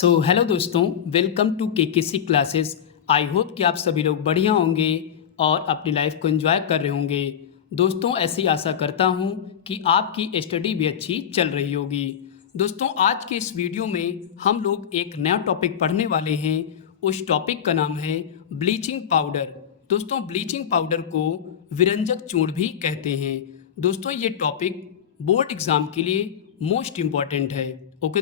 Hello दोस्तों, welcome to KKC classes. I hope कि आप सभी लोग बढ़िया होंगे और अपनी लाइफ को एंजॉय कर रहे होंगे। दोस्तों, ऐसी आशा करता हूं कि आपकी स्टडी भी अच्छी चल रही होगी। दोस्तों, आज के इस वीडियो में हम लोग एक नया टॉपिक पढ़ने वाले हैं। उस टॉपिक का नाम है ब्लीचिंग पाउडर। दोस्तों, ब्लीचिंग पाउडर को विरंजक चूर्ण भी कहते हैं। दोस्तों, ये टॉपिक बोर्ड एग्ज़ाम के लिए मोस्ट इम्पॉर्टेंट है। ओके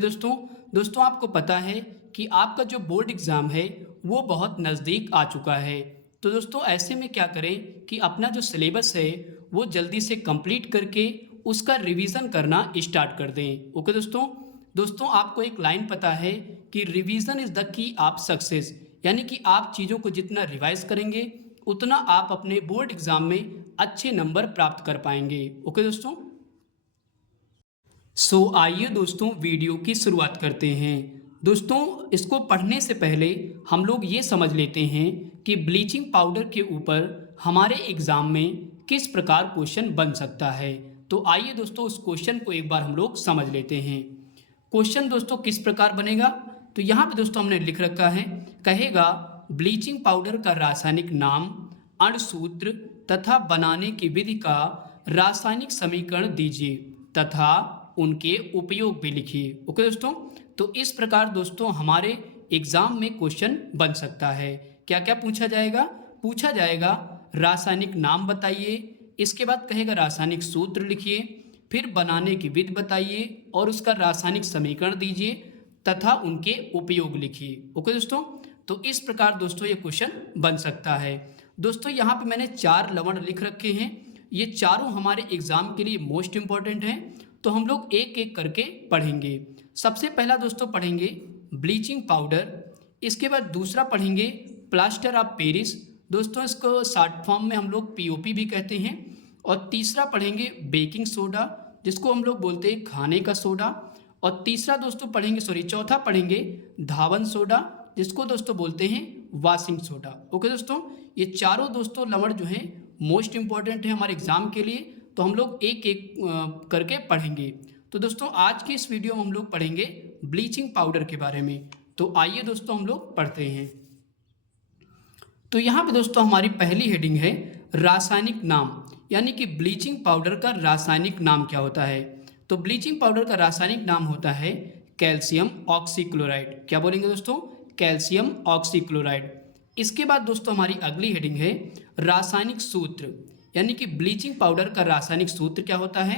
दोस्तों आपको पता है कि आपका जो बोर्ड एग्ज़ाम है वो बहुत नज़दीक आ चुका है। तो दोस्तों, ऐसे में क्या करें कि अपना जो सिलेबस है वो जल्दी से कंप्लीट करके उसका रिवीजन करना स्टार्ट कर दें। ओके दोस्तों आपको एक लाइन पता है कि revision is the key of success, यानी कि आप चीज़ों को जितना रिवाइज करेंगे उतना आप अपने बोर्ड एग्ज़ाम में अच्छे नंबर प्राप्त कर पाएंगे। ओके दोस्तों, आइए दोस्तों वीडियो की शुरुआत करते हैं। दोस्तों, इसको पढ़ने से पहले हम लोग ये समझ लेते हैं कि ब्लीचिंग पाउडर के ऊपर हमारे एग्ज़ाम में किस प्रकार क्वेश्चन बन सकता है। तो आइए दोस्तों उस क्वेश्चन को एक बार हम लोग समझ लेते हैं। क्वेश्चन दोस्तों किस प्रकार बनेगा, तो यहाँ पे दोस्तों हमने लिख रखा है, कहेगा ब्लीचिंग पाउडर का रासायनिक नाम, अणुसूत्र तथा बनाने की विधि का रासायनिक समीकरण दीजिए तथा उनके उपयोग भी लिखिए। ओके दोस्तों, तो इस प्रकार दोस्तों हमारे एग्जाम में क्वेश्चन बन सकता है। क्या क्या पूछा जाएगा रासायनिक नाम बताइए, इसके बाद कहेगा रासायनिक सूत्र लिखिए, फिर बनाने की विधि बताइए और उसका रासायनिक समीकरण दीजिए तथा उनके उपयोग लिखिए। ओके दोस्तों, तो इस प्रकार दोस्तों ये क्वेश्चन बन सकता है। दोस्तों, यहाँ पे मैंने 4 लवण लिख रखे हैं, ये चारों हमारे एग्जाम के लिए मोस्ट इंपॉर्टेंट हैं। तो हम लोग एक एक करके पढ़ेंगे। सबसे पहला दोस्तों पढ़ेंगे ब्लीचिंग पाउडर, इसके बाद दूसरा पढ़ेंगे प्लास्टर ऑफ पेरिस। दोस्तों, इसको शॉर्ट फॉर्म में हम लोग पीओपी भी कहते हैं। और तीसरा पढ़ेंगे बेकिंग सोडा, जिसको हम लोग बोलते हैं खाने का सोडा। और चौथा पढ़ेंगे धावन सोडा, जिसको दोस्तों बोलते हैं वॉशिंग सोडा। ओके दोस्तों, ये चारों दोस्तों लवण जो हैं मोस्ट इंपॉर्टेंट है हमारे एग्जाम के लिए। तो हम लोग एक एक करके पढ़ेंगे। तो दोस्तों आज की इस वीडियो में हम लोग पढ़ेंगे ब्लीचिंग पाउडर के बारे में। तो आइए दोस्तों हम लोग पढ़ते हैं। तो यहाँ पे दोस्तों हमारी पहली हेडिंग है रासायनिक नाम, यानी कि ब्लीचिंग पाउडर का रासायनिक नाम क्या होता है। तो ब्लीचिंग पाउडर का रासायनिक नाम होता है कैल्शियम ऑक्सीक्लोराइड। क्या बोलेंगे दोस्तों? Calcium oxychloride. इसके बाद दोस्तों हमारी अगली हेडिंग है रासायनिक सूत्र, यानी कि ब्लीचिंग पाउडर का रासायनिक सूत्र क्या होता है।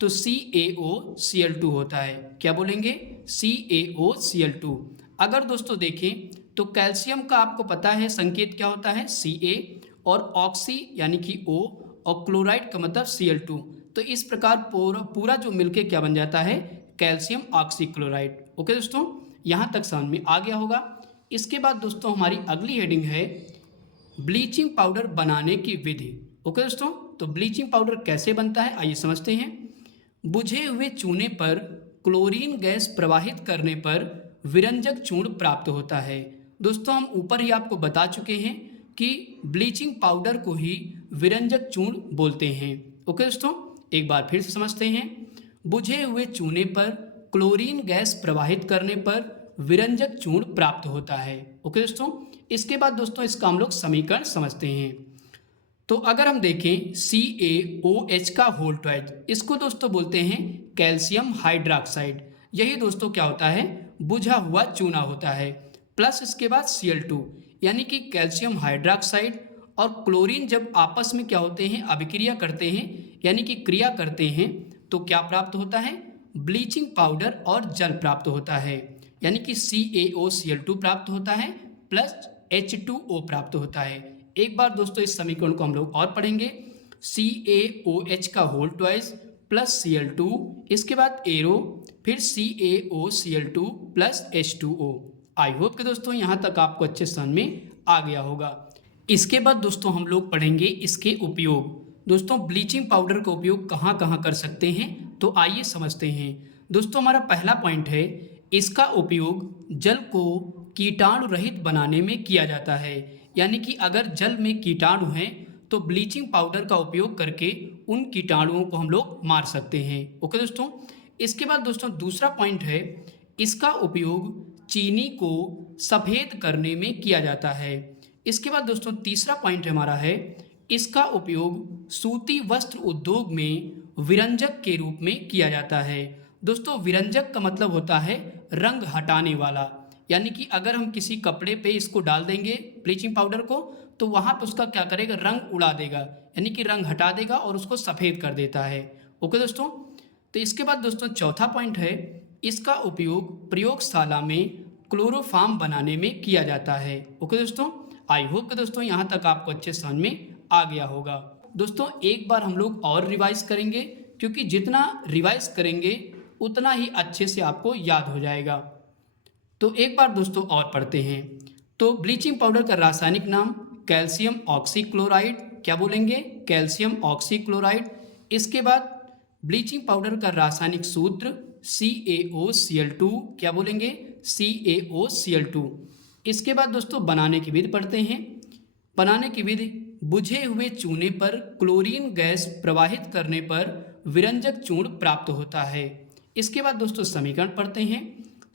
तो CaOCl2 होता है। क्या बोलेंगे? CaOCl2। अगर दोस्तों देखें तो कैल्शियम का आपको पता है संकेत क्या होता है, Ca, और ऑक्सी यानी कि O, और क्लोराइड का मतलब Cl2। तो इस प्रकार पूरा जो मिलके क्या बन जाता है, कैल्शियम ऑक्सीक्लोराइड। ओके दोस्तों, यहाँ तक समझ में आ गया होगा। इसके बाद दोस्तों हमारी अगली हेडिंग है ब्लीचिंग पाउडर बनाने की विधि। ओके दोस्तों, तो ब्लीचिंग पाउडर कैसे बनता है आइए समझते हैं। बुझे हुए चूने पर क्लोरीन गैस प्रवाहित करने पर विरंजक चूर्ण प्राप्त होता है। दोस्तों, हम ऊपर ही आपको बता चुके हैं कि ब्लीचिंग पाउडर को ही विरंजक चूर्ण बोलते हैं। ओके दोस्तों, एक बार फिर से समझते हैं। बुझे हुए चूने पर क्लोरीन गैस प्रवाहित करने पर विरंजक चूर्ण प्राप्त होता है। ओके दोस्तों, इसके बाद दोस्तों इसका हम लोग समीकरण समझते हैं। तो अगर हम देखें CaOH का होल ट्वाइस, इसको दोस्तों बोलते हैं कैल्शियम हाइड्रोक्साइड। यही दोस्तों क्या होता है, बुझा हुआ चूना होता है। प्लस इसके बाद Cl2, यानी कि कैल्शियम हाइड्रोक्साइड और क्लोरीन जब आपस में क्या होते हैं, अभिक्रिया करते हैं, यानी कि क्रिया करते हैं, तो क्या प्राप्त होता है, ब्लीचिंग पाउडर और जल प्राप्त होता है। यानी कि CaOCl2 प्राप्त होता है प्लस H2O प्राप्त होता है। एक बार दोस्तों इस समीकरण को हम लोग और पढ़ेंगे। CaOH का होल ट्वाइस प्लस Cl2, इसके बाद एरो, फिर CaOCl2 प्लस H2O। आई होप कि दोस्तों यहाँ तक आपको अच्छे समझ में आ गया होगा। इसके बाद दोस्तों हम लोग पढ़ेंगे इसके उपयोग। दोस्तों, ब्लीचिंग पाउडर का उपयोग कहाँ कहाँ कर सकते हैं, तो आइए समझते हैं। दोस्तों, हमारा पहला पॉइंट है, इसका उपयोग जल को कीटाणु रहित बनाने में किया जाता है। यानी कि अगर जल में कीटाणु हैं तो ब्लीचिंग पाउडर का उपयोग करके उन कीटाणुओं को हम लोग मार सकते हैं। ओके दोस्तों, इसके बाद दोस्तों दूसरा पॉइंट है, इसका उपयोग चीनी को सफ़ेद करने में किया जाता है। इसके बाद दोस्तों तीसरा पॉइंट हमारा है, इसका उपयोग सूती वस्त्र उद्योग में विरंजक के रूप में किया जाता है। दोस्तों विरंजक का मतलब होता है रंग हटाने वाला, यानी कि अगर हम किसी कपड़े पे इसको डाल देंगे ब्लीचिंग पाउडर को, तो वहाँ पर उसका क्या करेगा, रंग उड़ा देगा, यानी कि रंग हटा देगा और उसको सफ़ेद कर देता है। ओके दोस्तों। तो इसके बाद दोस्तों चौथा पॉइंट है, इसका उपयोग प्रयोगशाला में क्लोरोफार्म बनाने में किया जाता है। ओके दोस्तों, आई होप कि दोस्तों यहाँ तक आपको अच्छे समझ में आ गया होगा। दोस्तों एक बार हम लोग और रिवाइज करेंगे, क्योंकि जितना रिवाइज करेंगे उतना ही अच्छे से आपको याद हो जाएगा। तो एक बार दोस्तों और पढ़ते हैं। तो ब्लीचिंग पाउडर का रासायनिक नाम कैल्शियम ऑक्सीक्लोराइड, क्या बोलेंगे, कैल्शियम ऑक्सीक्लोराइड। इसके बाद ब्लीचिंग पाउडर का रासायनिक सूत्र CaOCl2, क्या बोलेंगे, CaOCl2। इसके बाद दोस्तों बनाने की विधि पढ़ते हैं। बनाने की विधि, बुझे हुए चूने पर क्लोरीन गैस प्रवाहित करने पर विरंजक चूर्ण प्राप्त होता है। इसके बाद दोस्तों समीकरण पढ़ते हैं।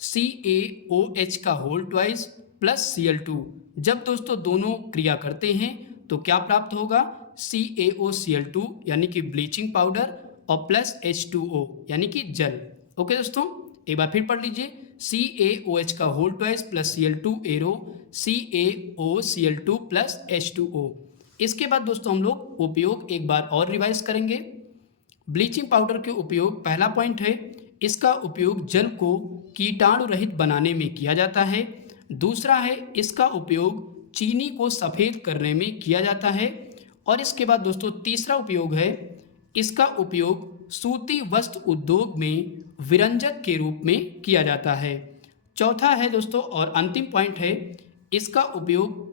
CaOH का होल ट्वाइस प्लस Cl2, जब दोस्तों दोनों क्रिया करते हैं तो क्या प्राप्त होगा, CaOCl2 यानी कि ब्लीचिंग पाउडर और प्लस H2O यानी कि जल। ओके दोस्तों, एक बार फिर पढ़ लीजिए। CaOH का whole twice plus Cl2 arrow CaOCl2 plus H2O। इसके बाद दोस्तों हम लोग उपयोग एक बार और रिवाइज करेंगे। ब्लीचिंग पाउडर के उपयोग, पहला पॉइंट है, इसका उपयोग जल को कीटाणु रहित बनाने में किया जाता है। दूसरा है, इसका उपयोग चीनी को सफ़ेद करने में किया जाता है। और इसके बाद दोस्तों तीसरा उपयोग है, इसका उपयोग सूती वस्त्र उद्योग में विरंजक के रूप में किया जाता है। चौथा है दोस्तों और अंतिम पॉइंट है, इसका उपयोग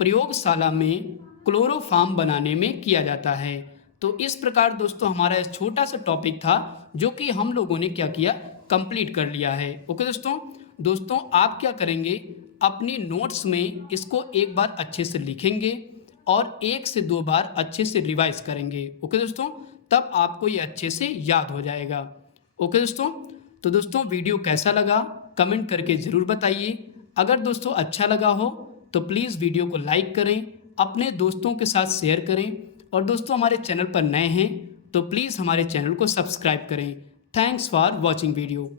प्रयोगशाला में क्लोरोफार्म बनाने में किया जाता है। तो इस प्रकार दोस्तों हमारा एक छोटा सा टॉपिक था जो कि हम लोगों ने क्या किया, कंप्लीट कर लिया है। ओके दोस्तों आप क्या करेंगे, अपनी नोट्स में इसको एक बार अच्छे से लिखेंगे और 1 से 2 बार अच्छे से रिवाइज करेंगे। ओके दोस्तों, तब आपको ये अच्छे से याद हो जाएगा। ओके दोस्तों, तो दोस्तों वीडियो कैसा लगा कमेंट करके ज़रूर बताइए। अगर दोस्तों अच्छा लगा हो तो प्लीज़ वीडियो को लाइक करें, अपने दोस्तों के साथ शेयर करें, और दोस्तों हमारे चैनल पर नए हैं तो प्लीज़ हमारे चैनल को सब्सक्राइब करें। Thanks for watching video.